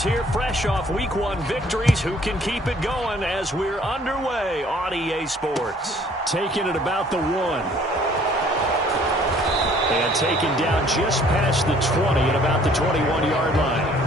teams here fresh off Week 1 victories. Who can keep it going as we're underway on EA Sports? Taking it about the 1. And taken down just past the 20 at about the 21-yard line.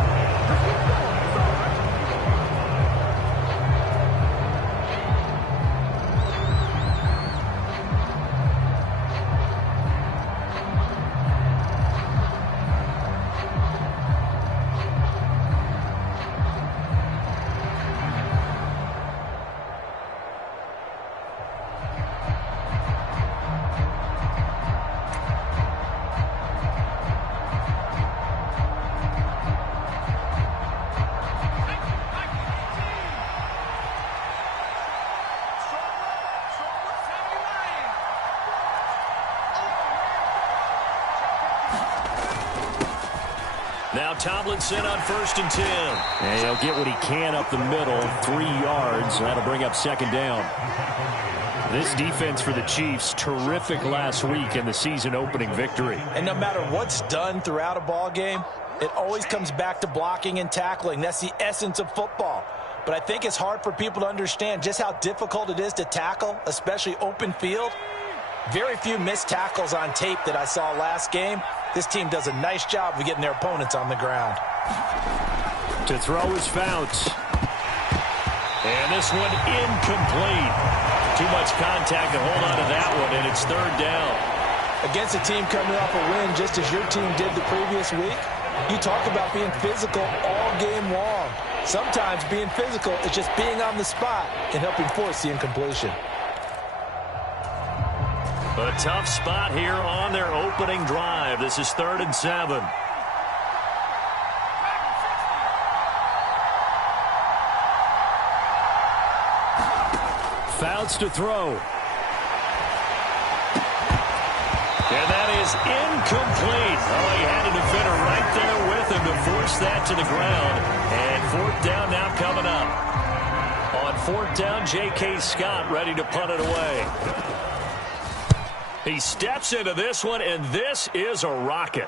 Now Tomlinson on 1st and 10. And he'll get what he can up the middle, 3 yards. That'll bring up 2nd down. This defense for the Chiefs, terrific last week in the season-opening victory. And no matter what's done throughout a ball game, it always comes back to blocking and tackling. That's the essence of football. But I think it's hard for people to understand just how difficult it is to tackle, especially open field. Very few missed tackles on tape that I saw last game. This team does a nice job of getting their opponents on the ground. To throw is Fouts. And this one incomplete. Too much contact to hold on to that one, and it's 3rd down. Against a team coming off a win just as your team did the previous week, you talk about being physical all game long. Sometimes being physical is just being on the spot and helping force the incompletion. A tough spot here on their opening drive. This is 3rd and 7. Fouts to throw. And that is incomplete. Oh, he had a defender right there with him to force that to the ground. And 4th down now coming up. On 4th down, J.K. Scott ready to punt it away. He steps into this one, and this is a rocket.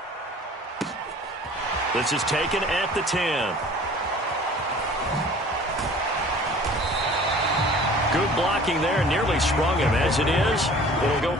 This is taken at the 10. Good blocking there, nearly sprung him. As it is, it'll go.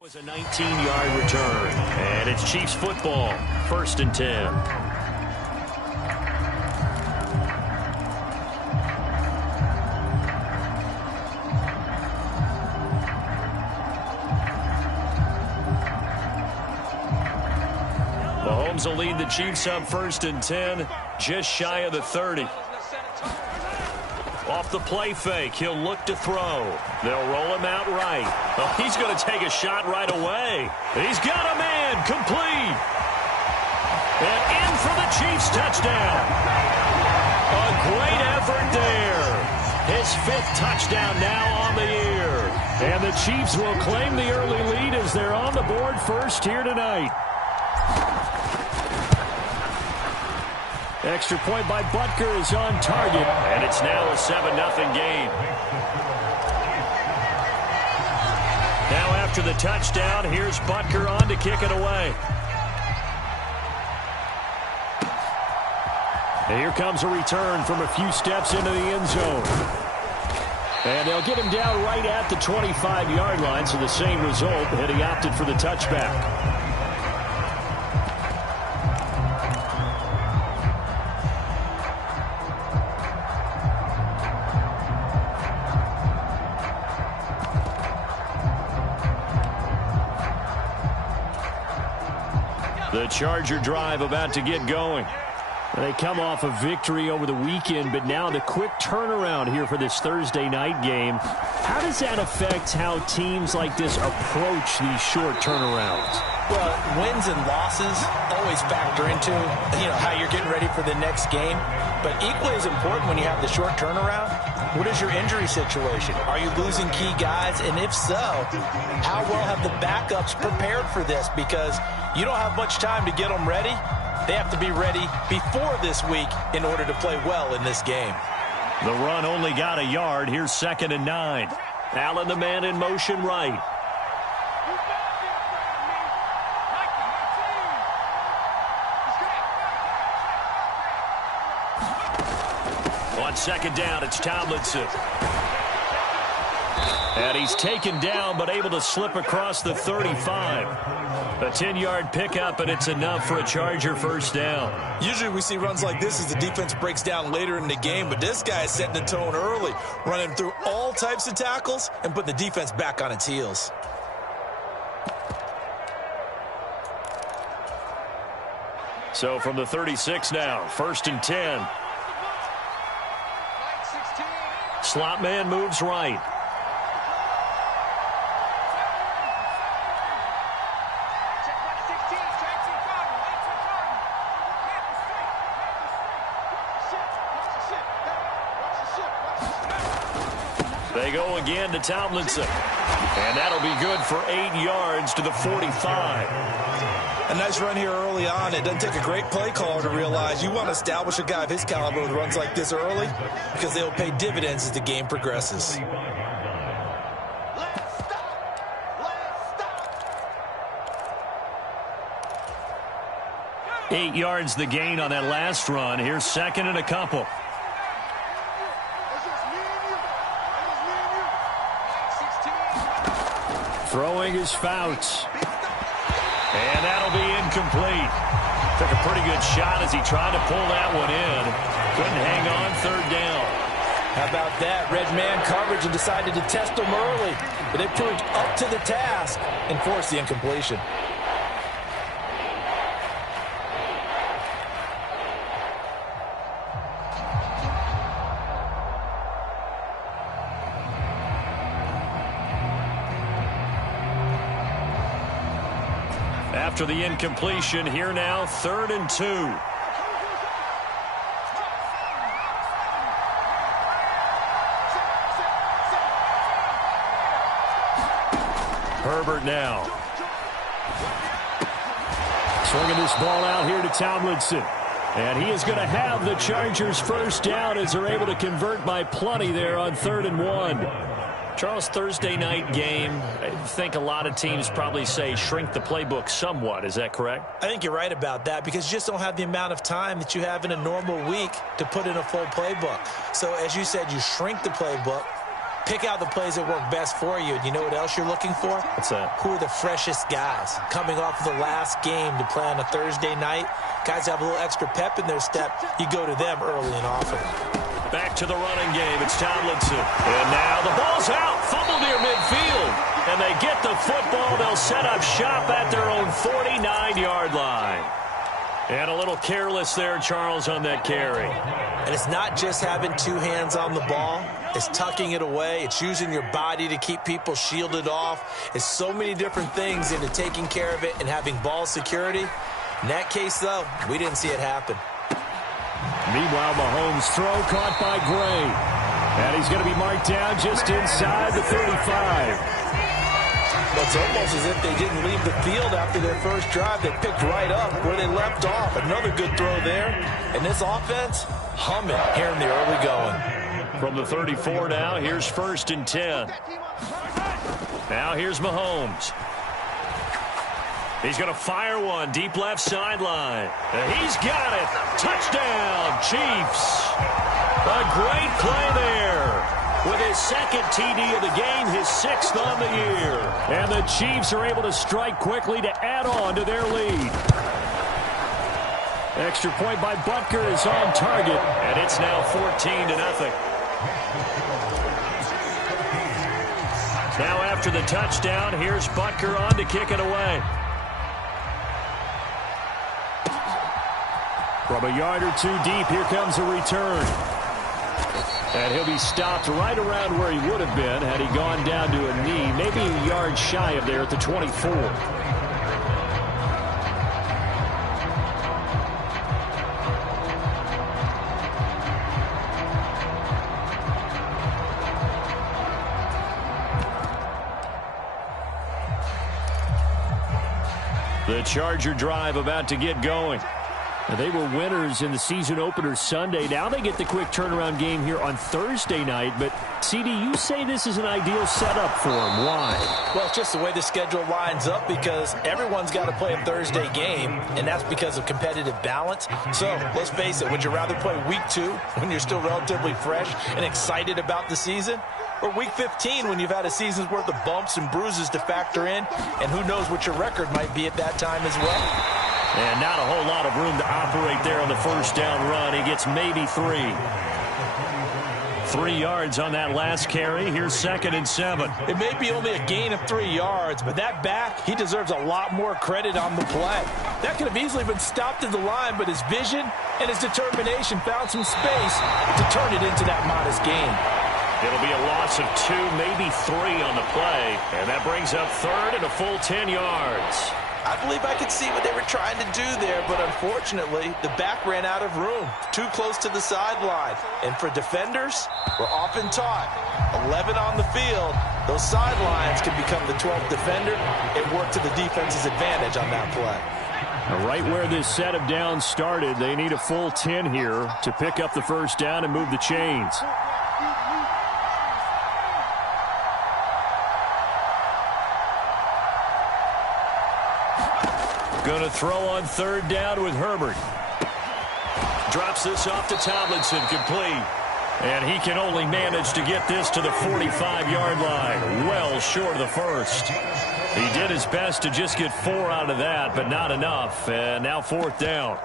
Was a 19-yard return, and it's Chiefs football, 1st and 10. Mahomes will lead the Chiefs up 1st and 10, just shy of the 30. Off the play fake, he'll look to throw. They'll roll him out right. Oh, he's going to take a shot right away. He's got a man, complete. And in for the Chiefs touchdown. A great effort there. His 5th touchdown now on the year. And the Chiefs will claim the early lead as they're on the board first here tonight. Extra point by Butker is on target. And it's now a 7-0 game. Now after the touchdown, here's Butker on to kick it away. And here comes a return from a few steps into the end zone. And they'll get him down right at the 25-yard line, so the same result, and he opted for the touchback. The Charger drive about to get going. They come off a victory over the weekend, but now the quick turnaround here for this Thursday night game. How does that affect how teams like this approach these short turnarounds? Well, wins and losses always factor into, how you're getting ready for the next game. But equally as important when you have the short turnaround, what is your injury situation? Are you losing key guys? And if so, how well have the backups prepared for this? Because you don't have much time to get them ready. They have to be ready before this week in order to play well in this game. The run only got a yard. Here's 2nd and 9. Allen, the man in motion right. On 2nd down, it's Tomlinson. And he's taken down, but able to slip across the 35. A 10-yard pickup, and it's enough for a Charger first down. Usually we see runs like this as the defense breaks down later in the game, but this guy is setting the tone early, running through all types of tackles and putting the defense back on its heels. So from the 36 now, 1st and 10. Slot man moves right. They go again to Tomlinson. And that'll be good for 8 yards to the 45. A nice run here early on. It doesn't take a great play caller to realize you want to establish a guy of his caliber with runs like this early because they'll pay dividends as the game progresses. Eight yards the gain on that last run. Here's 2nd and a couple. Throwing is Fouts. And that'll be incomplete. Took a pretty good shot as he tried to pull that one in. Couldn't hang on, 3rd down. How about that? Red man coverage and decided to test them early. But they proved up to the task and forced the incompletion. After the incompletion, here now, 3rd and 2. Herbert now. Swinging this ball out here to Tomlinson. And he is going to have the Chargers first down as they're able to convert by plenty there on 3rd and 1. Charles, Thursday night game, I think a lot of teams probably say shrink the playbook somewhat. Is that correct? I think you're right about that because you just don't have the amount of time that you have in a normal week to put in a full playbook. So as you said, you shrink the playbook, pick out the plays that work best for you. And you know what else you're looking for? What's that? Who are the freshest guys coming off of the last game to play on a Thursday night? Guys have a little extra pep in their step. You go to them early and often. Back to the running game. It's Tomlinson. And now the ball's out. Fumble near midfield. And they get the football. They'll set up shop at their own 49-yard line. And a little careless there, Charles, on that carry. And it's not just having two hands on the ball. It's tucking it away. It's using your body to keep people shielded off. It's so many different things into taking care of it and having ball security. In that case, though, we didn't see it happen. Meanwhile, Mahomes' throw caught by Gray. And he's going to be marked down just inside the 35. It's almost as if they didn't leave the field after their first drive. They picked right up where they left off. Another good throw there. And this offense, humming here in the early going. From the 34 now, here's 1st and 10. Now here's Mahomes. He's going to fire one deep left sideline. And he's got it. Touchdown, Chiefs. A great play there. With his 2nd TD of the game, his 6th on the year. And the Chiefs are able to strike quickly to add on to their lead. Extra point by Butker is on target. And it's now 14-0. Now after the touchdown, here's Butker on to kick it away. From a yard or two deep, here comes a return. And he'll be stopped right around where he would have been had he gone down to a knee, maybe a yard shy of there at the 24. The Charger drive about to get going. They were winners in the season opener Sunday. Now they get the quick turnaround game here on Thursday night. But, CD, you say this is an ideal setup for them. Why? Well, it's just the way the schedule lines up because everyone's got to play a Thursday game, and that's because of competitive balance. So, let's face it, would you rather play week 2 when you're still relatively fresh and excited about the season? Or week 15 when you've had a season's worth of bumps and bruises to factor in, and who knows what your record might be at that time as well? And not a whole lot of room to operate there on the first down run. He gets maybe 3. 3 yards on that last carry. Here's 2nd and 7. It may be only a gain of 3 yards, but that back, he deserves a lot more credit on the play. That could have easily been stopped at the line, but his vision and his determination found some space to turn it into that modest gain. It'll be a loss of 2, maybe 3 on the play. And that brings up 3rd and a full 10 yards. I believe I could see what they were trying to do there, but unfortunately, the back ran out of room, too close to the sideline. And for defenders, we're often taught, 11 on the field, those sidelines can become the 12th defender. It worked to the defense's advantage on that play. Right where this set of downs started, they need a full 10 here to pick up the first down and move the chains. Going to throw on 3rd down with Herbert. Drops this off to Tomlinson, complete. And he can only manage to get this to the 45-yard line, well short of the first. He did his best to just get 4 out of that, but not enough. And now 4th down.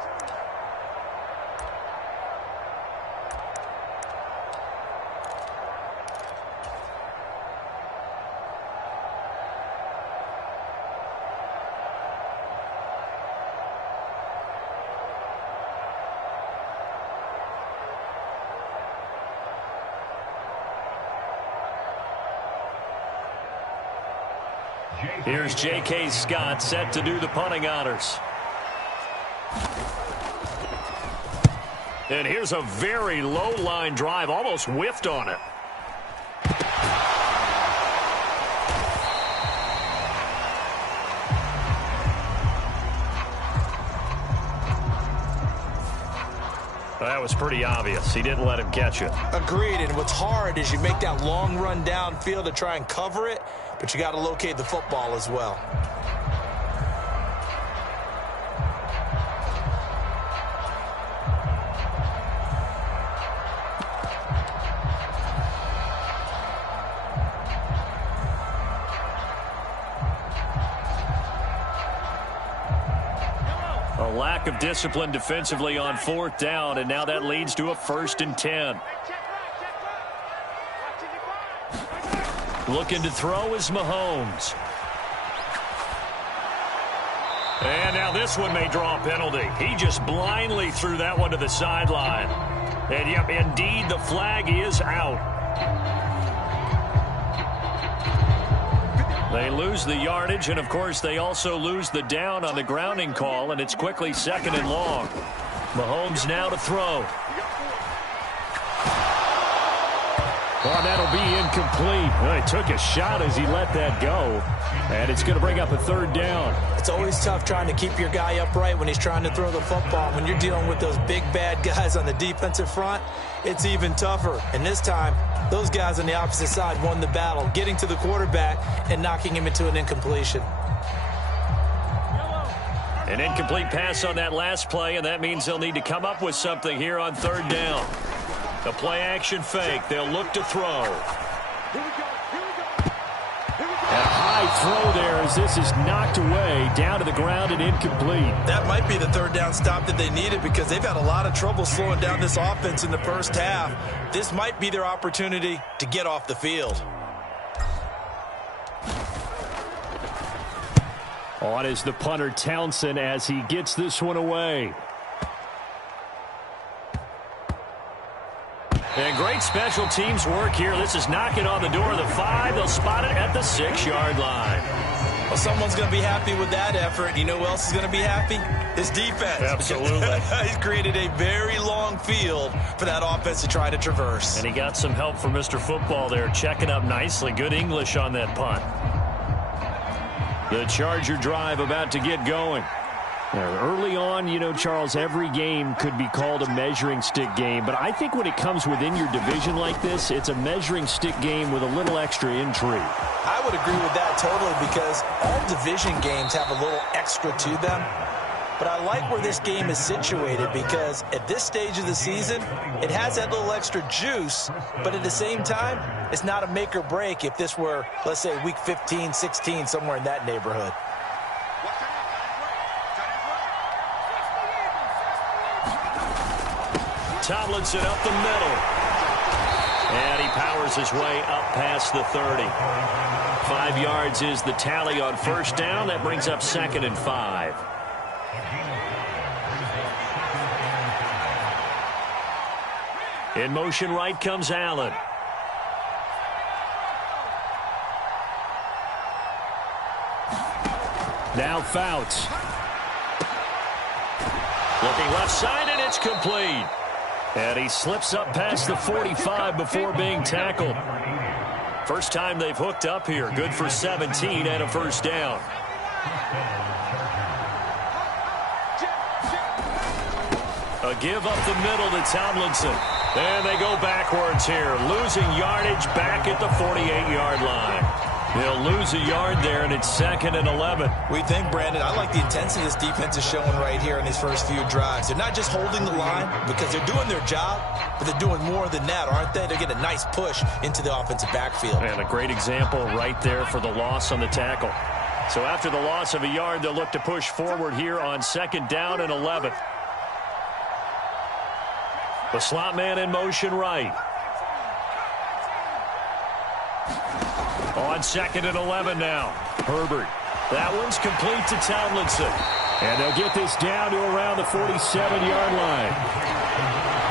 Here's J.K. Scott set to do the punting honors. And here's a very low line drive, almost whiffed on it. That was pretty obvious. He didn't let him catch it. Agreed, and what's hard is you make that long run downfield to try and cover it, but you got to locate the football as well. A lack of discipline defensively on 4th down, and now that leads to a 1st and 10. Looking to throw is Mahomes. And now this one may draw a penalty. He just blindly threw that one to the sideline. And yep, indeed, the flag is out. They lose the yardage, and of course they also lose the down on the grounding call, and it's quickly 2nd and long. Mahomes now to throw. Oh, that'll be incomplete. Well, he took a shot as he let that go, and it's going to bring up a 3rd down. It's always tough trying to keep your guy upright when he's trying to throw the football. When you're dealing with those big, bad guys on the defensive front, it's even tougher. And this time, those guys on the opposite side won the battle, getting to the quarterback and knocking him into an incompletion. An incomplete pass on that last play, and that means they'll need to come up with something here on 3rd down. The play-action fake. They'll look to throw. And a high throw there as this is knocked away, down to the ground and incomplete. That might be the 3rd down stop that they needed because they've had a lot of trouble slowing down this offense in the first half. This might be their opportunity to get off the field. On is the punter Townsend as he gets this one away. And great special teams work here. This is knocking on the door of the 5. They'll spot it at the 6-yard line. Well, someone's going to be happy with that effort. You know who else is going to be happy? His defense. Absolutely. He's created a very long field for that offense to try to traverse. And he got some help from Mr. Football there, checking up nicely. Good English on that punt. The Charger drive about to get going. Early on, you know, Charles, every game could be called a measuring stick game. But I think when it comes within your division like this, it's a measuring stick game with a little extra intrigue. I would agree with that totally because all division games have a little extra to them. But I like where this game is situated because at this stage of the season, it has that little extra juice. But at the same time, it's not a make or break if this were, let's say, week 15, 16, somewhere in that neighborhood. Tomlinson up the middle. And he powers his way up past the 30. 5 yards is the tally on first down. That brings up 2nd and 5. In motion right comes Allen. Now Fouts. Looking left side, and it's complete. And he slips up past the 45 before being tackled. First time they've hooked up here. Good for 17 and a first down. A give up the middle to Tomlinson. And they go backwards here. Losing yardage back at the 48-yard line. They'll lose a yard there, and it's 2nd and 11. We think, Brandon, I like the intensity this defense is showing right here in these first few drives. They're not just holding the line because they're doing their job, but they're doing more than that, aren't they? They're getting a nice push into the offensive backfield. And a great example right there for the loss on the tackle. So after the loss of a yard, they'll look to push forward here on 2nd down and 11. The slot man in motion right. On 2nd and 11 now. Herbert. That one's complete to Tomlinson. And they'll get this down to around the 47-yard line.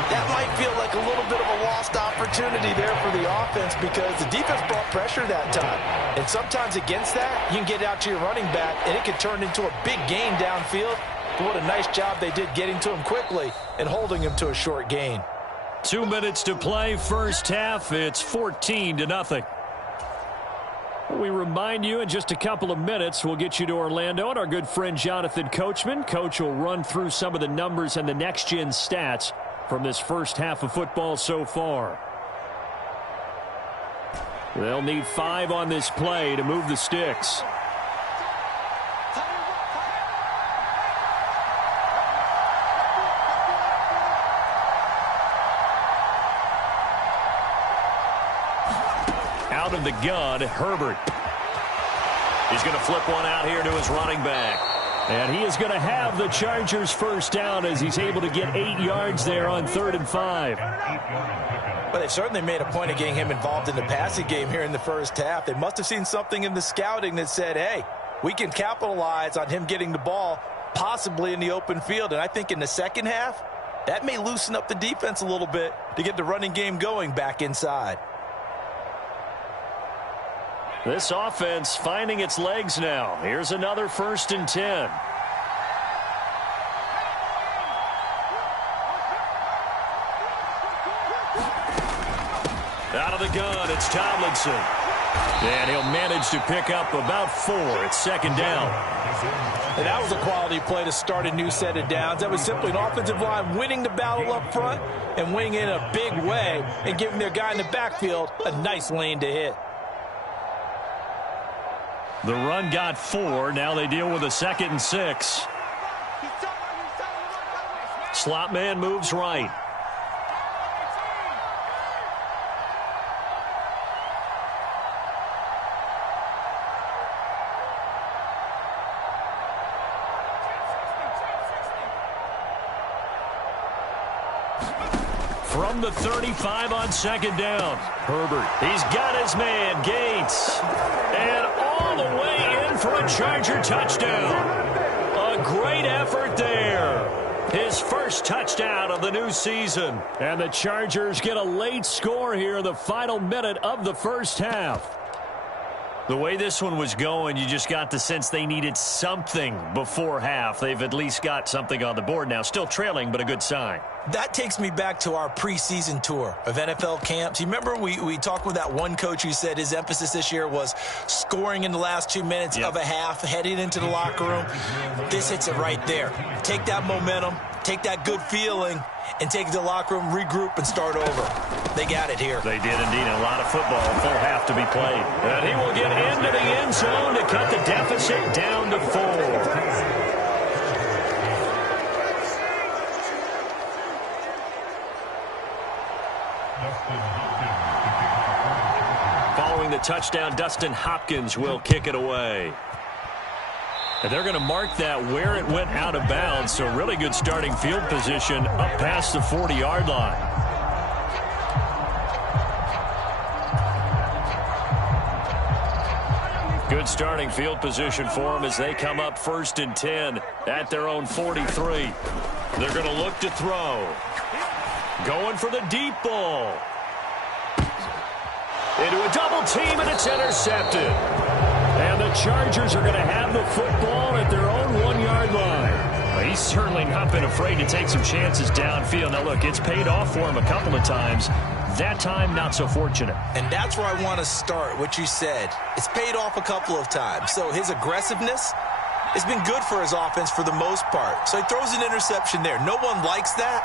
That might feel like a little bit of a lost opportunity there for the offense because the defense brought pressure that time. And sometimes against that, you can get out to your running back, and it can turn into a big gain downfield. But what a nice job they did getting to him quickly and holding him to a short gain. 2 minutes to play, first half. It's 14-0. We remind you in just a couple of minutes, we'll get you to Orlando and our good friend Jonathan Coachman. Coach will run through some of the numbers and the next-gen stats from this first half of football so far. They'll need 5 on this play to move the sticks. Out of the gun, Herbert. He's going to flip one out here to his running back. And he is going to have the Chargers first down as he's able to get 8 yards there on 3rd and 5. But they've certainly made a point of getting him involved in the passing game here in the first half. They must have seen something in the scouting that said, hey, we can capitalize on him getting the ball possibly in the open field. And I think in the second half, that may loosen up the defense a little bit to get the running game going back inside. This offense finding its legs now. Here's another 1st and 10. Out of the gun, it's Tomlinson. And he'll manage to pick up about 4. It's 2nd down. And that was a quality play to start a new set of downs. That was simply an offensive line winning the battle up front and winning in a big way and giving their guy in the backfield a nice lane to hit. The run got 4. Now they deal with a 2nd and 6. Slot man moves right. From the 35 on 2nd down. Herbert. He's got his man, Gates. And all the way in for a Charger touchdown. A great effort there. his first touchdown of the new season. And the Chargers get a late score here in the final minute of the first half. The way this one was going, you just got the sense they needed something before half. They've at least got something on the board now. Still trailing, but a good sign. That takes me back to our preseason tour of NFL camps. You remember we talked with that one coach who said his emphasis this year was scoring in the last 2 minutes of a half, heading into the locker room. This hits it right there. Take that momentum, take that good feeling, and take it to the locker room, regroup, and start over. They got it here. They did indeed. A lot of football, a full half to be played. And he will get into the end zone to cut the deficit down to 4. Following the touchdown, Dustin Hopkins will kick it away. And they're going to mark that where it went out of bounds. So really good starting field position up past the 40-yard line. Good starting field position for them as they come up 1st and 10 at their own 43. They're going to look to throw. Going for the deep ball. Into a double team, and it's intercepted. And the Chargers are going to have the football at their own 1-yard line. Well, he's certainly not been afraid to take some chances downfield. Now, look, it's paid off for him a couple of times. That time, not so fortunate. And that's where I want to start, what you said. It's paid off a couple of times. So his aggressiveness has been good for his offense for the most part. So he throws an interception there. No one likes that.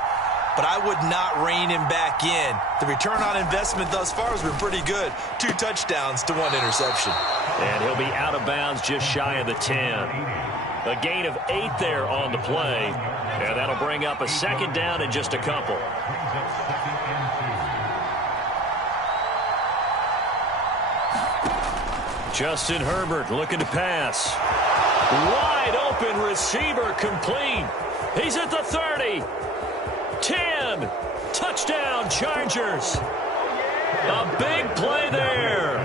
But I would not rein him back in. The return on investment thus far has been pretty good. 2 touchdowns to 1 interception. And he'll be out of bounds just shy of the 10. A gain of 8 there on the play. And that'll bring up a 2nd down in just a couple. Justin Herbert looking to pass. Wide open receiver complete. He's at the 30. 10. Touchdown, Chargers. A big play there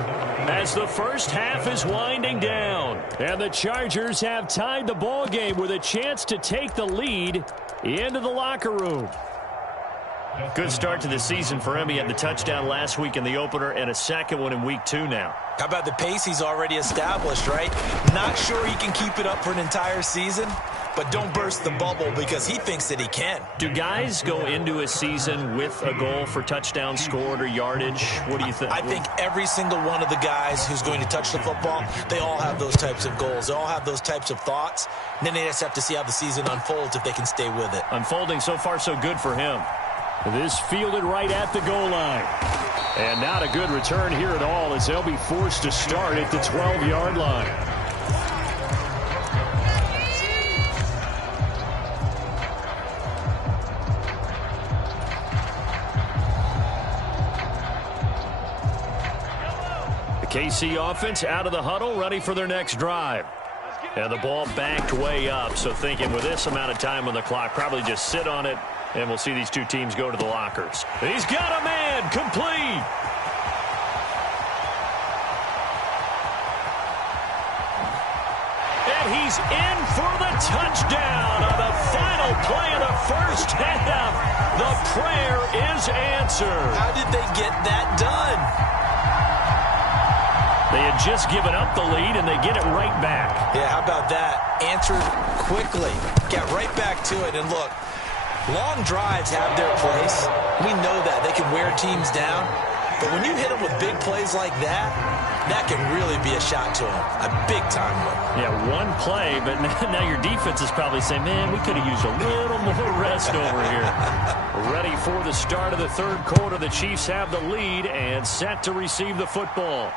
as the first half is winding down. And the Chargers have tied the ball game with a chance to take the lead into the locker room. Good start to the season for him. He had the touchdown last week in the opener and a 2nd one in week 2 now. How about the pace he's already established, right? Not sure he can keep it up for an entire season, but don't burst the bubble because he thinks that he can. Do guys go into a season with a goal for touchdown scored or yardage? What do you think? I think every single one of the guys who's going to touch the football, they all have those types of goals. They all have those types of thoughts. And then they just have to see how the season unfolds if they can stay with it. Unfolding so far so good for him. This fielded right at the goal line. And not a good return here at all as they'll be forced to start at the 12-yard line. The KC offense out of the huddle, ready for their next drive. And the ball backed way up, so thinking with this amount of time on the clock, probably just sit on it, and we'll see these two teams go to the lockers. He's got a man, complete. And he's in for the touchdown on the final play of the first half. The prayer is answered. How did they get that done? They had just given up the lead, and they get it right back. Yeah, how about that? Answered quickly. Get right back to it. And look, long drives have their place. We know that. They can wear teams down. But when you hit them with big plays like that, that can really be a shot to them. A big-time one. Yeah, one play, but now your defense is probably saying, man, we could have used a little more rest over here. Ready for the start of the 3rd quarter. The Chiefs have the lead and set to receive the football.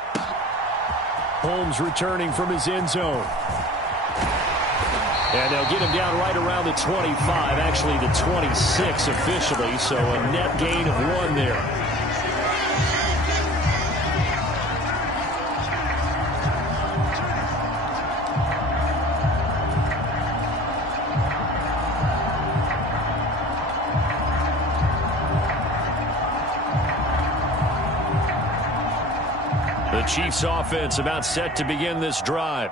Holmes returning from his end zone. And they'll get him down right around the 25, actually the 26 officially, so a net gain of 1 there. The Chiefs offense about set to begin this drive.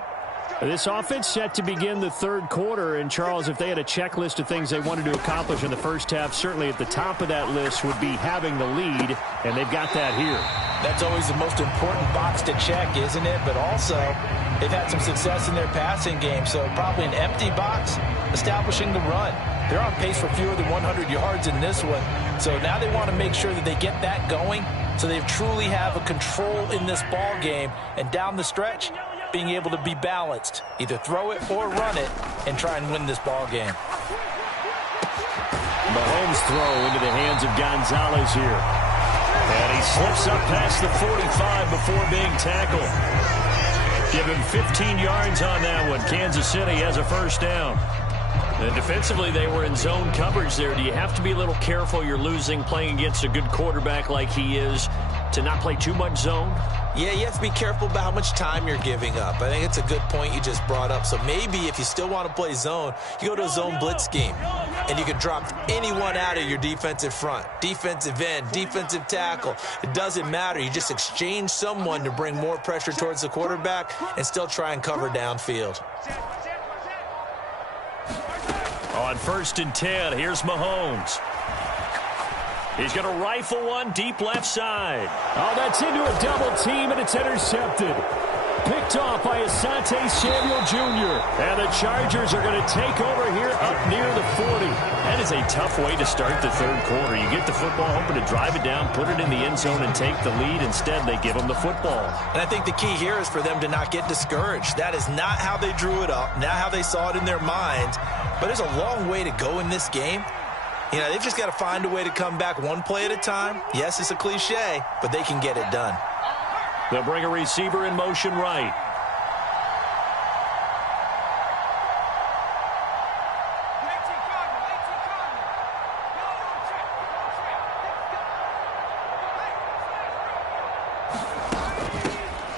This offense set to begin the third quarter. And, Charles, if they had a checklist of things they wanted to accomplish in the first half, certainly at the top of that list would be having the lead, and they've got that here. That's always the most important box to check, isn't it? But also, they've had some success in their passing game, so probably an empty box establishing the run. They're on pace for fewer than 100 yards in this one, so now they want to make sure that they get that going so they truly have a control in this ball game, and down the stretch, being able to be balanced. Either throw it or run it and try and win this ball game. Mahomes throw into the hands of Gonzalez here. And he slips up past the 45 before being tackled. Give him 15 yards on that one. Kansas City has a first down. And defensively, they were in zone coverage there. Do you have to be a little careful? You're losing playing against a good quarterback like he is to not play too much zone? Yeah, you have to be careful about how much time you're giving up. I think it's a good point you just brought up. So maybe if you still want to play zone, you go to a zone blitz scheme. And you can drop anyone out of your defensive front. Defensive end, defensive tackle. It doesn't matter. You just exchange someone to bring more pressure towards the quarterback and still try and cover downfield. On 1st and 10, here's Mahomes. He's going to rifle one deep left side. Oh, that's into a double team, and it's intercepted. Picked off by Asante Samuel Jr. And the Chargers are going to take over here up near the 40. That is a tough way to start the third quarter. You get the football, hoping to drive it down, put it in the end zone, and take the lead. Instead, they give them the football. And I think the key here is for them to not get discouraged. That is not how they drew it up, not how they saw it in their minds. But there's a long way to go in this game. You know, they've just got to find a way to come back one play at a time. Yes, it's a cliche, but they can get it done. They'll bring a receiver in motion right.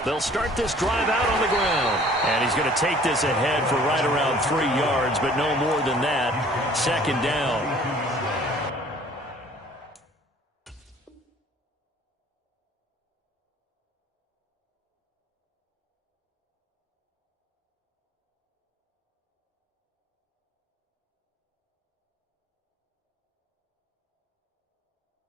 They'll start this drive out on the ground. And he's going to take this ahead for right around 3 yards, but no more than that. 2nd down.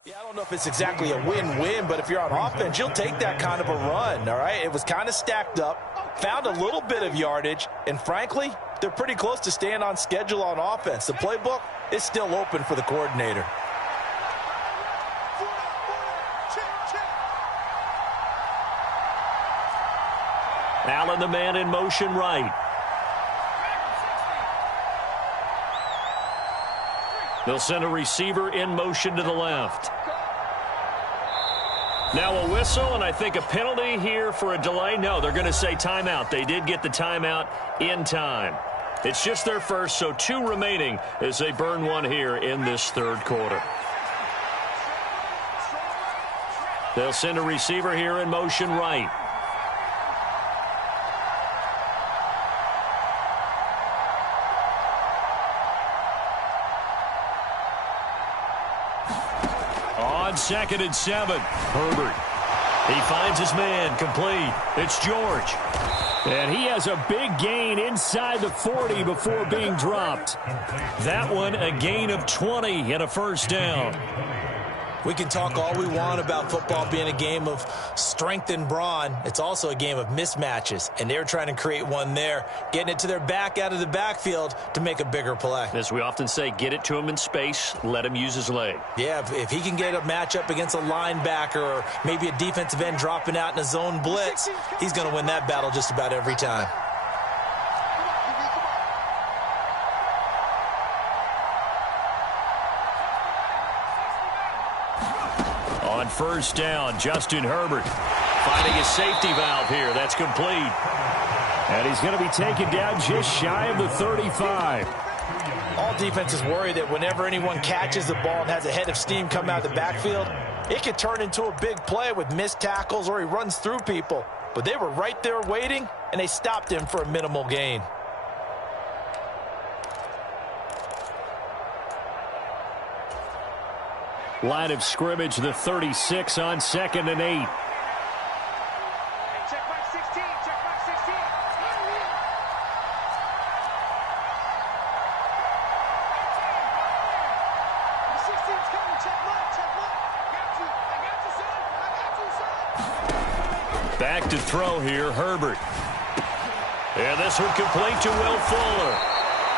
Yeah, I don't know if it's exactly a win-win, but if you're on offense, you'll take that kind of a run, all right? It was kind of stacked up, found a little bit of yardage, and frankly, they're pretty close to staying on schedule on offense. The playbook is still open for the coordinator. Allen, the man in motion right. They'll send a receiver in motion to the left. Now a whistle, and I think a penalty here for a delay. No, they're going to say timeout. They did get the timeout in time. It's just their first, so 2 remaining as they burn one here in this third quarter. They'll send a receiver here in motion right. On 2nd and 7, Herbert. He finds his man, complete. It's George. And he has a big gain inside the 40 before being dropped. That one, a gain of 20 and a first down. We can talk all we want about football being a game of strength and brawn. It's also a game of mismatches, and they're trying to create one there, getting it to their back out of the backfield to make a bigger play. As we often say, get it to him in space, let him use his leg. Yeah, if he can get a matchup against a linebacker or maybe a defensive end dropping out in a zone blitz, he's going to win that battle just about every time. On first down, Justin Herbert finding his safety valve here. That's complete. And he's going to be taken down just shy of the 35. All defenses worry that whenever anyone catches the ball and has a head of steam come out of the backfield, it could turn into a big play with missed tackles or he runs through people. But they were right there waiting, and they stopped him for a minimal gain. Line of scrimmage, the 36 on 2nd and 8. Back to throw here, Herbert. And this one complete to Will Fuller.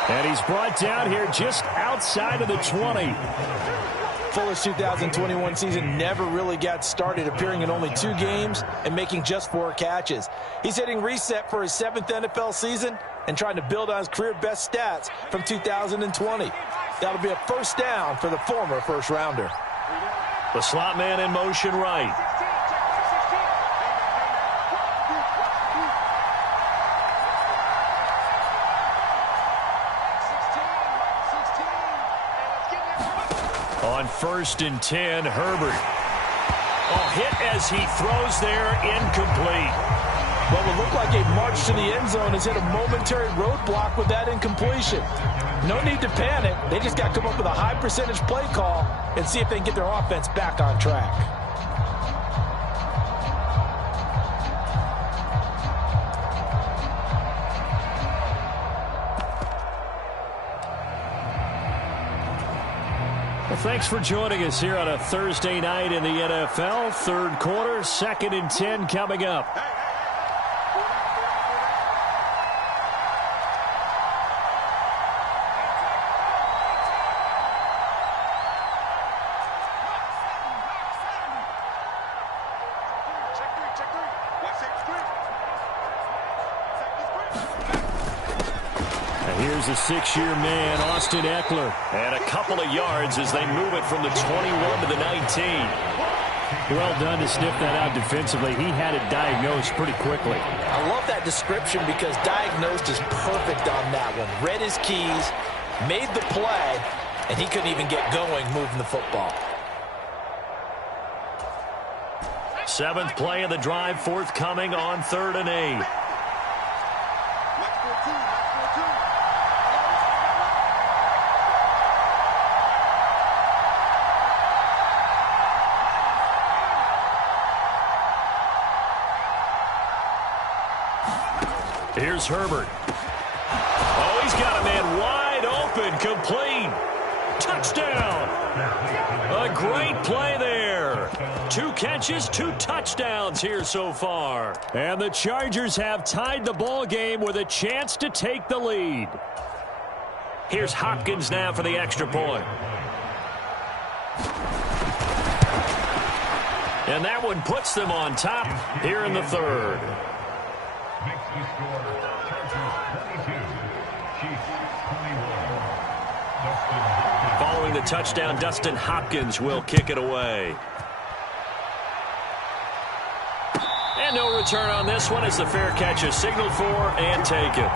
And he's brought down here just outside of the 20. Fuller's 2021 season never really got started, appearing in only 2 games and making just 4 catches. He's hitting reset for his 7th NFL season and trying to build on his career best stats from 2020. That'll be a first down for the former first-rounder. The slot man in motion right. On 1st and 10, Herbert. Oh, hit as he throws there, incomplete. What would look like a march to the end zone has hit a momentary roadblock with that incompletion. No need to panic. They just got to come up with a high percentage play call and see if they can get their offense back on track. Well, thanks for joining us here on a Thursday night in the NFL. 3rd quarter, 2nd and 10 coming up. Here's a 6-year man, Austin Eckler. And a couple of yards as they move it from the 21 to the 19. Well done to sniff that out defensively. He had it diagnosed pretty quickly. I love that description because diagnosed is perfect on that one. Read his keys, made the play, and he couldn't even get going moving the football. 7th play of the drive, forthcoming on 3rd and 8. Here's Herbert. Oh, he's got a man wide open, complete. Touchdown. A great play there. 2 catches, 2 touchdowns here so far. And the Chargers have tied the ball game with a chance to take the lead. Here's Hopkins now for the extra point. And that one puts them on top here in the 3rd. Following the touchdown, Dustin Hopkins will kick it away. And no return on this one as the fair catch is signaled for and taken.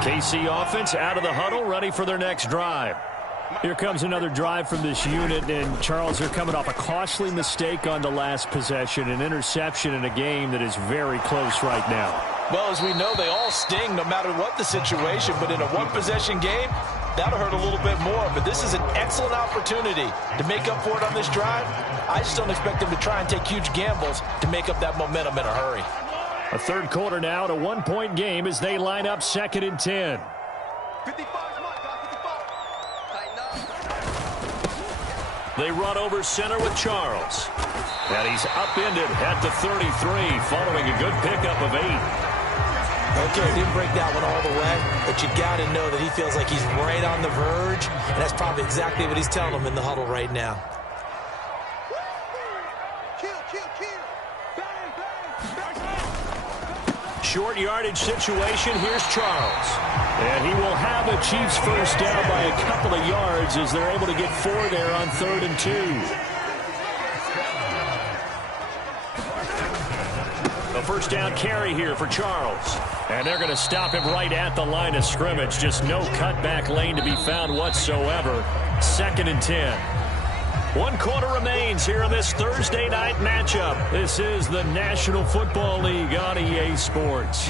KC offense out of the huddle, ready for their next drive. Here comes another drive from this unit, and Charles, they're coming off a costly mistake on the last possession, an interception in a game that is very close right now. Well, as we know, they all sting no matter what the situation, but in a one-possession game, that'll hurt a little bit more. But this is an excellent opportunity to make up for it on this drive. I just don't expect them to try and take huge gambles to make up that momentum in a hurry. A 3rd quarter now, at a 1-point game as they line up 2nd and 10. They run over center with Charles. And he's upended at the 33 following a good pickup of 8. Okay, didn't break that one all the way, but you got to know that he feels like he's right on the verge, and that's probably exactly what he's telling them in the huddle right now. Short yardage situation. Here's Charles. And he will have a Chiefs first down by a couple of yards as they're able to get 4 there on 3rd and 2. A first down carry here for Charles. And they're going to stop him right at the line of scrimmage. Just no cutback lane to be found whatsoever. 2nd and 10. 1 quarter remains here in this Thursday night matchup. This is the National Football League on EA Sports.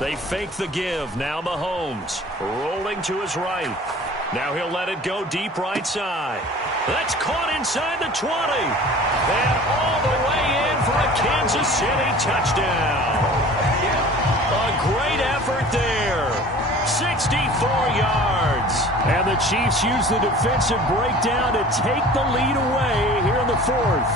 They fake the give. Now Mahomes rolling to his right. Now he'll let it go deep right side. That's caught inside the 20. And all the way in for a Kansas City touchdown. A great effort there. 64 yards. And the Chiefs use the defensive breakdown to take the lead away here in the fourth.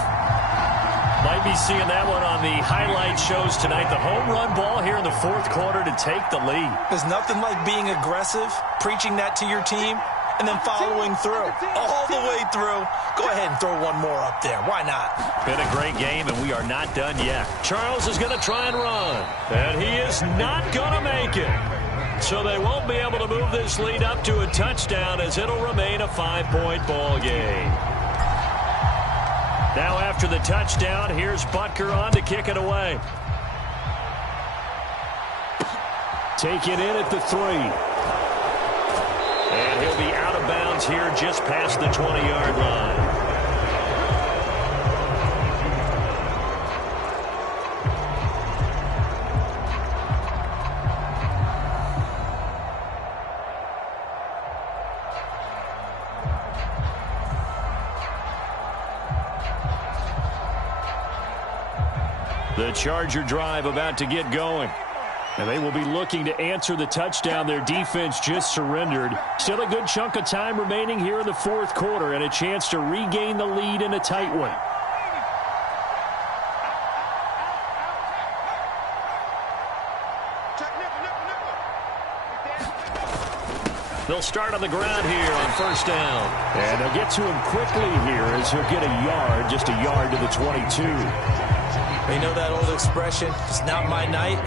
Might be seeing that one on the highlight shows tonight. The home run ball here in the fourth quarter to take the lead. There's nothing like being aggressive, preaching that to your team, and then following through. All the way through. Go ahead and throw one more up there. Why not? Been a great game, and we are not done yet. Charles is going to try and run. And he is not going to make it. So they won't be able to move this lead up to a touchdown as it'll remain a 5-point ball game. Now after the touchdown, here's Butker on to kick it away. Take it in at the 3. And he'll be out of bounds here just past the 20-yard line. The Charger drive about to get going. And they will be looking to answer the touchdown their defense just surrendered. Still a good chunk of time remaining here in the fourth quarter and a chance to regain the lead in a tight one. They'll start on the ground here on first down. And they'll get to him quickly here as he'll get a yard, just a yard to the 22. You know that old expression, it's not my night?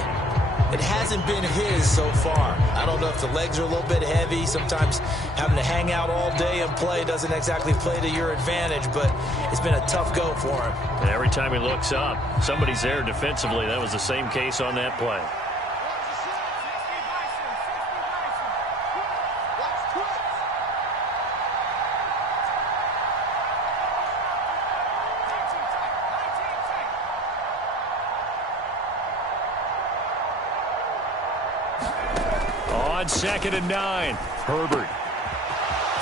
It hasn't been his so far. I don't know if the legs are a little bit heavy. Sometimes having to hang out all day and play doesn't exactly play to your advantage, but it's been a tough go for him. And every time he looks up, somebody's there defensively. That was the same case on that play. On 2nd and 9, Herbert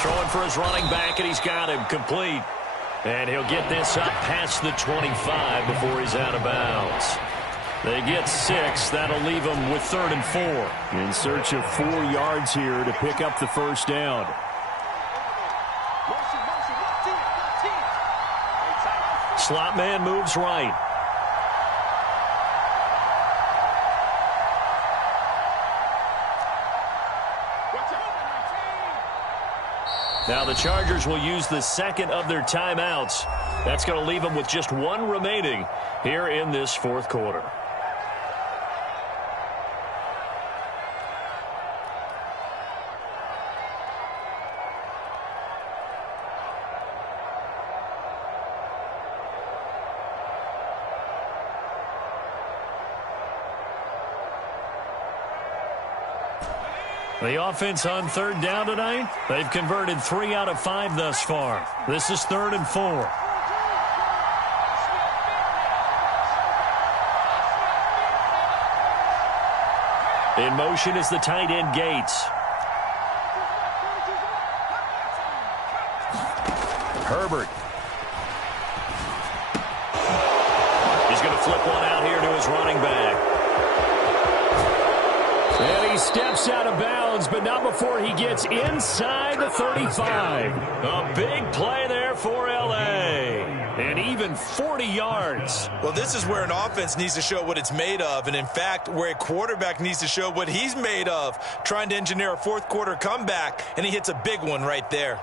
throwing for his running back, and he's got him complete. And he'll get this up past the 25 before he's out of bounds. They get 6. That'll leave them with 3rd and 4. In search of 4 yards here to pick up the first down. Slot man moves right. Now the Chargers will use the second of their timeouts. That's going to leave them with just 1 remaining here in this fourth quarter. The offense on 3rd down tonight, they've converted 3 out of 5 thus far. This is 3rd and 4. In motion is the tight end Gates. Herbert. He's going to flip one out here to his running back. And he steps out of bounds, but not before he gets inside the 35. A big play there for L.A. And even 40 yards. Well, this is where an offense needs to show what it's made of. And, in fact, where a quarterback needs to show what he's made of. Trying to engineer a fourth quarter comeback, and he hits a big one right there.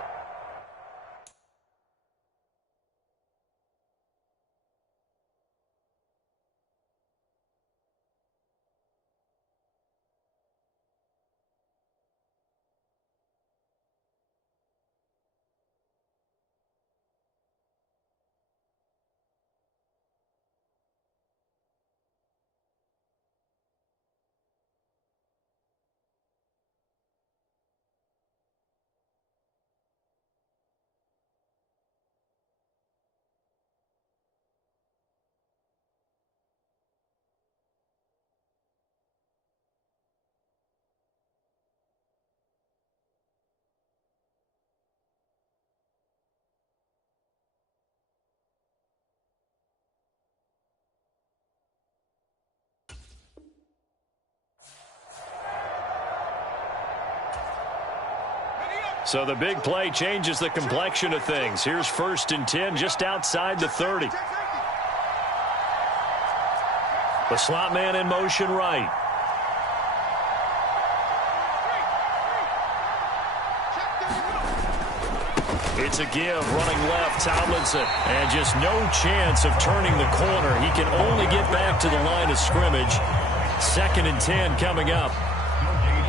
So the big play changes the complexion of things. Here's 1st and 10 just outside the 30. The slot man in motion right. It's a give, running left, Tomlinson. And just no chance of turning the corner. He can only get back to the line of scrimmage. 2nd and 10 coming up.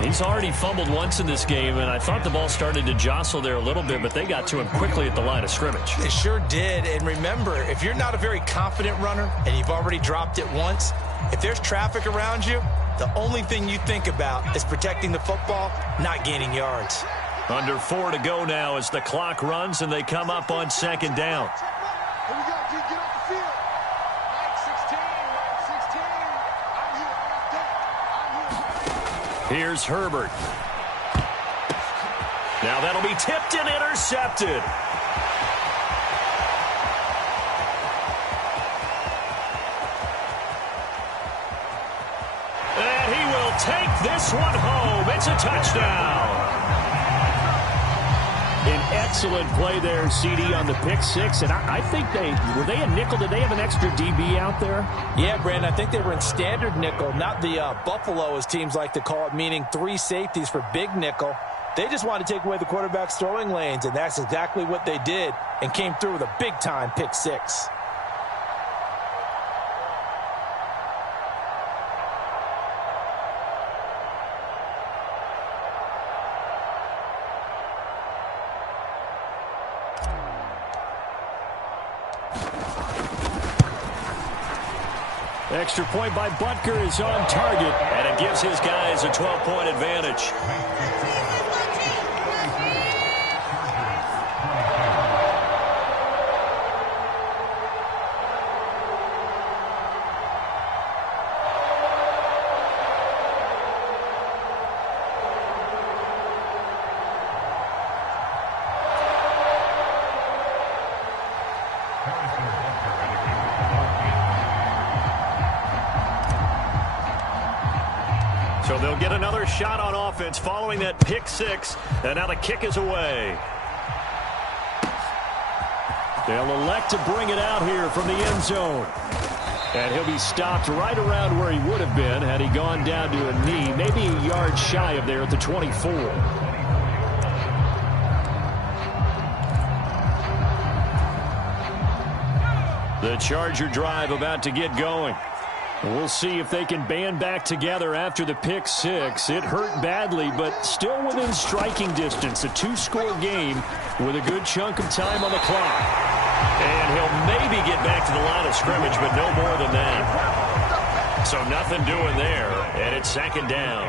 He's already fumbled once in this game, and I thought the ball started to jostle there a little bit, but they got to him quickly at the line of scrimmage. It sure did. And remember, if you're not a very confident runner and you've already dropped it once, if there's traffic around you, the only thing you think about is protecting the football, not gaining yards. Under 4 to go now as the clock runs and they come up on 2nd down. Here we go, G, get off the field. Mike 16, I'm here. Here's Herbert. Now that'll be tipped and intercepted. And he will take this one home. It's a touchdown. An excellent play there, CD, on the pick six. And I think were they a nickel? Did they have an extra DB out there? Yeah, Brandon, I think they were in standard nickel, not the Buffalo, as teams like to call it, meaning 3 safeties for big nickel. They just wanted to take away the quarterback's throwing lanes, and that's exactly what they did and came through with a big-time pick six. Extra point by Butker is on target, and it gives his guys a 12-point advantage. So they'll get another shot on offense following that pick six, and now the kick is away. They'll elect to bring it out here from the end zone. And he'll be stopped right around where he would have been had he gone down to a knee, maybe a yard shy of there at the 24. The Charger drive about to get going. We'll see if they can band back together after the pick six. It hurt badly, but still within striking distance. A 2-score game with a good chunk of time on the clock. And he'll maybe get back to the line of scrimmage, but no more than that. So nothing doing there, and it's 2nd down.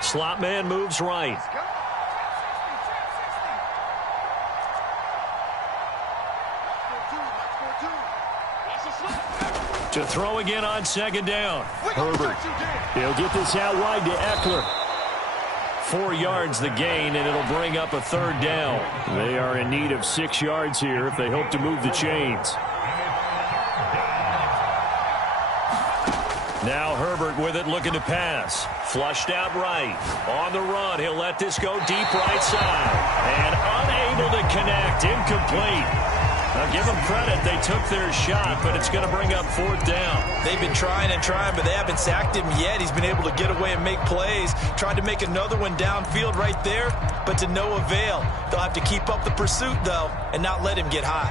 Slot man moves right. To throw again on 2nd down. Herbert. He'll get this out wide to Eckler. 4 yards the gain, and it'll bring up a 3rd down. They are in need of 6 yards here if they hope to move the chains. Now Herbert with it, looking to pass. Flushed out right. On the run, he'll let this go deep right side. And unable to connect. Incomplete. Now give them credit. They took their shot, but it's going to bring up 4th down. They've been trying and trying, but they haven't sacked him yet. He's been able to get away and make plays. Tried to make another one downfield right there, but to no avail. They'll have to keep up the pursuit, though, and not let him get hot.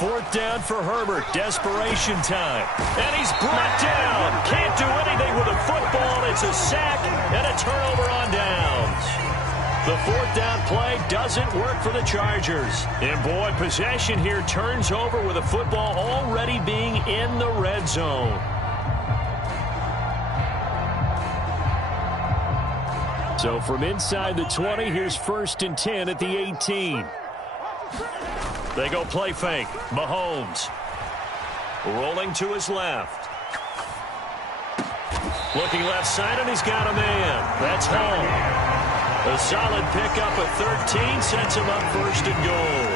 Fourth down for Herbert. Desperation time. And he's brought down. Can't do anything with a football. It's a sack and a turnover on downs. The 4th down play doesn't work for the Chargers. And boy, possession here turns over with a football already being in the red zone. So from inside the 20, here's 1st and 10 at the 18. They go play fake. Mahomes rolling to his left. Looking left side, and he's got a man. That's Hall. A solid pickup at 13 sets him up first and goal.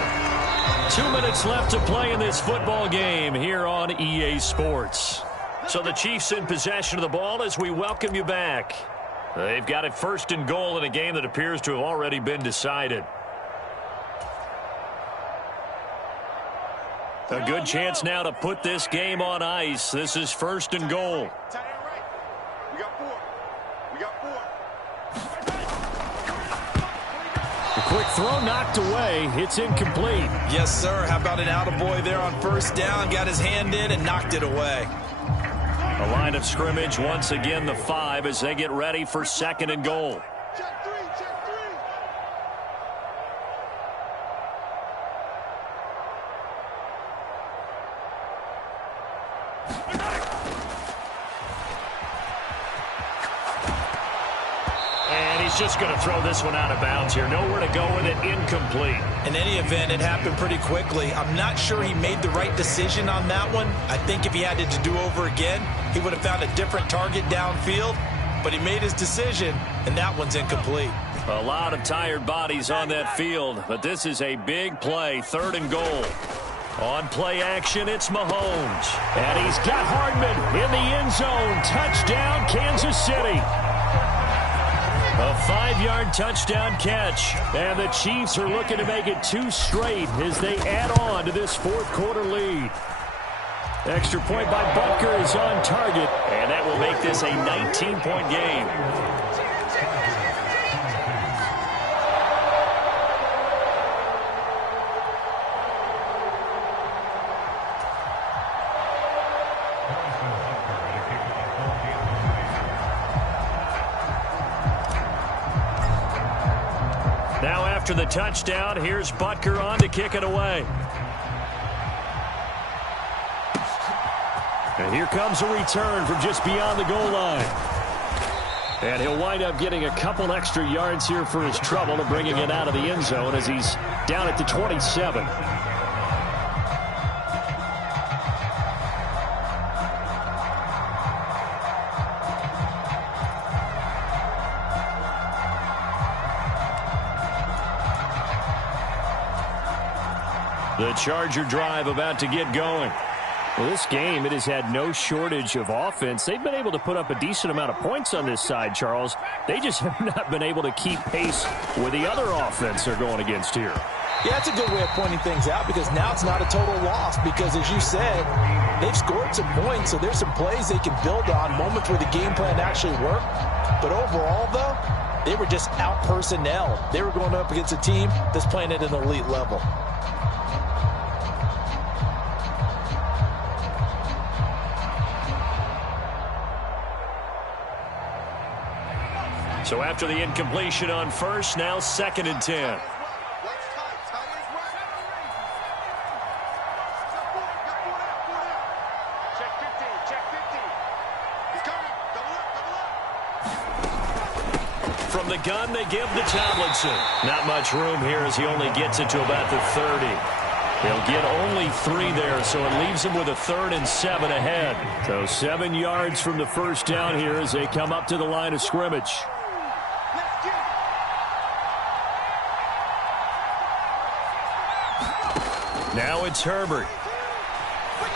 2 minutes left to play in this football game here on EA Sports. So the Chiefs in possession of the ball as we welcome you back. They've got it first and goal in a game that appears to have already been decided. A good chance now to put this game on ice. This is first and goal. We got four. We got four. A quick throw knocked away. It's incomplete. Yes, sir. How about an attaboy there on first down? Got his hand in and knocked it away. A line of scrimmage once again the 5 as they get ready for second and goal. Check three. Check three. And he's just going to throw this one out of bounds here. Nowhere to go with it. Incomplete. In any event, it happened pretty quickly. I'm not sure he made the right decision on that one. I think if he had it to do over again, he would have found a different target downfield. But he made his decision, and that one's incomplete. A lot of tired bodies on that field, but this is a big play. Third and goal. On play action, it's Mahomes. And he's got Hardman in the end zone. Touchdown, Kansas City. A 5-yard touchdown catch. And the Chiefs are looking to make it 2 straight as they add on to this fourth quarter lead. Extra point by Butker is on target. And that will make this a 19-point game. Now after the touchdown, here's Butker on to kick it away. And here comes a return from just beyond the goal line. And he'll wind up getting a couple extra yards here for his trouble and bringing it out of the end zone as he's down at the 27. The Charger drive about to get going. Well, this game, it has had no shortage of offense. They've been able to put up a decent amount of points on this side, Charles. They just have not been able to keep pace with the other offense they're going against here. Yeah, that's a good way of pointing things out because now it's not a total loss because, as you said, they've scored some points, so there's some plays they can build on, moments where the game plan actually worked. But overall, though, they were just out-personnel. They were going up against a team that's playing at an elite level. So after the incompletion on first, now second and 10. From the gun, they give to Tomlinson. Not much room here as he only gets it to about the 30. They'll get only 3 there, so it leaves him with a 3rd and 7 ahead. So 7 yards from the first down here as they come up to the line of scrimmage. Now it's Herbert.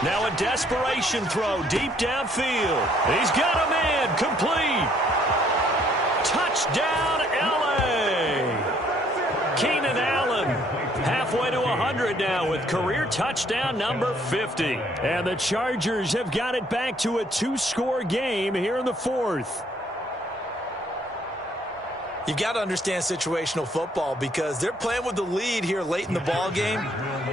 Now a desperation throw deep downfield. He's got a man. Complete. Touchdown, L.A. Keenan Allen halfway to 100 now with career touchdown number 50. And the Chargers have got it back to a 2-score game here in the fourth. You've got to understand situational football because they're playing with the lead here late in the ball game.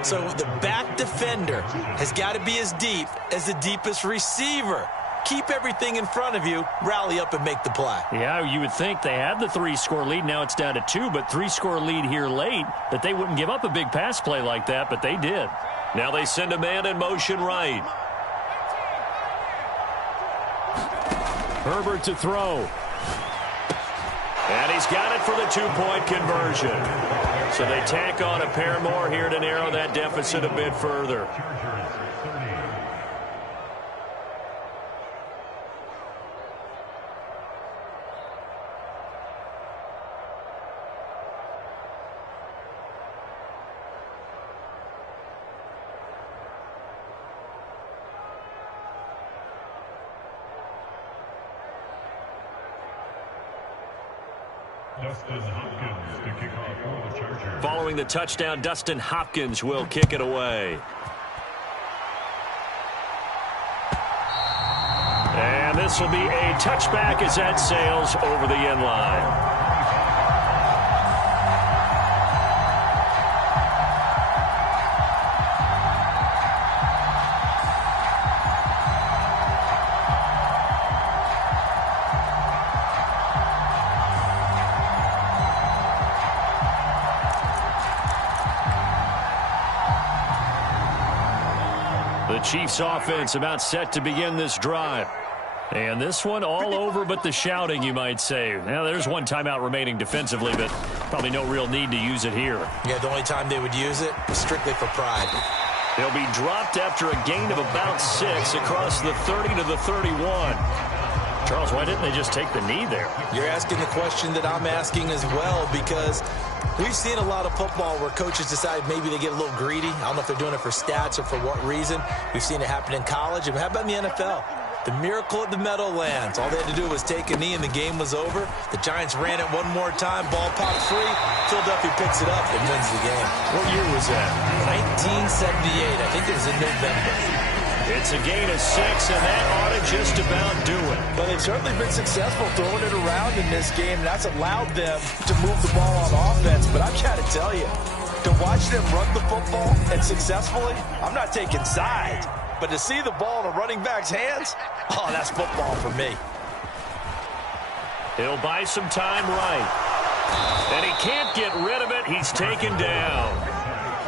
So the back defender has got to be as deep as the deepest receiver. Keep everything in front of you, rally up and make the play. Yeah, you would think they had the 3-score lead. Now it's down to 2, but 3-score lead here late, that they wouldn't give up a big pass play like that, but they did. Now they send a man in motion right. Herbert to throw. And he's got it for the 2-point conversion. So they tack on a pair more here to narrow that deficit a bit further. Following the touchdown, Dustin Hopkins will kick it away. And this will be a touchback as that sails over the end line. The Chiefs offense about set to begin this drive. And this one all over but the shouting, you might say. Now, there's one timeout remaining defensively, but probably no real need to use it here. Yeah, the only time they would use it was strictly for pride. They'll be dropped after a gain of about 6 across the 30 to the 31. Charles, why didn't they just take the knee there? You're asking the question that I'm asking as well, because we've seen a lot of football where coaches decide maybe they get a little greedy. I don't know if they're doing it for stats or for what reason. We've seen it happen in college. And how about in the NFL? The miracle of the Meadowlands. All they had to do was take a knee and the game was over. The Giants ran it one more time. Ball popped free. Philadelphia picks it up and wins the game. What year was that? 1978. I think it was in November. It's a gain of 6, and that ought to just about do it. But they've certainly been successful throwing it around in this game. That's allowed them to move the ball on offense. But I've got to tell you, to watch them run the football and successfully, I'm not taking sides. But to see the ball in a running back's hands, oh, that's football for me. He'll buy some time right. And he can't get rid of it. He's taken down.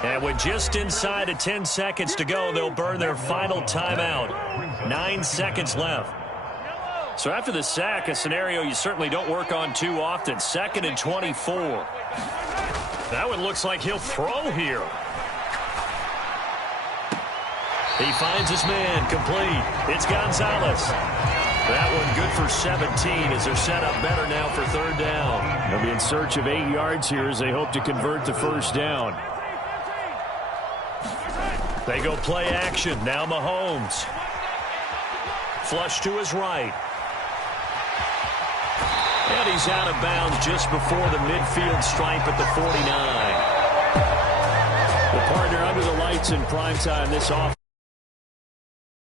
And with just inside of 10 seconds to go, they'll burn their final timeout. 9 seconds left. So after the sack, a scenario you certainly don't work on too often. 2nd and 24. That one looks like he'll throw here. He finds his man, complete. It's Gonzalez. That one good for 17 as they're set up better now for 3rd down. They'll be in search of 8 yards here as they hope to convert the 1st down. They go play action. Now Mahomes. Flush to his right. And he's out of bounds just before the midfield stripe at the 49. The partner under the lights in primetime this offense.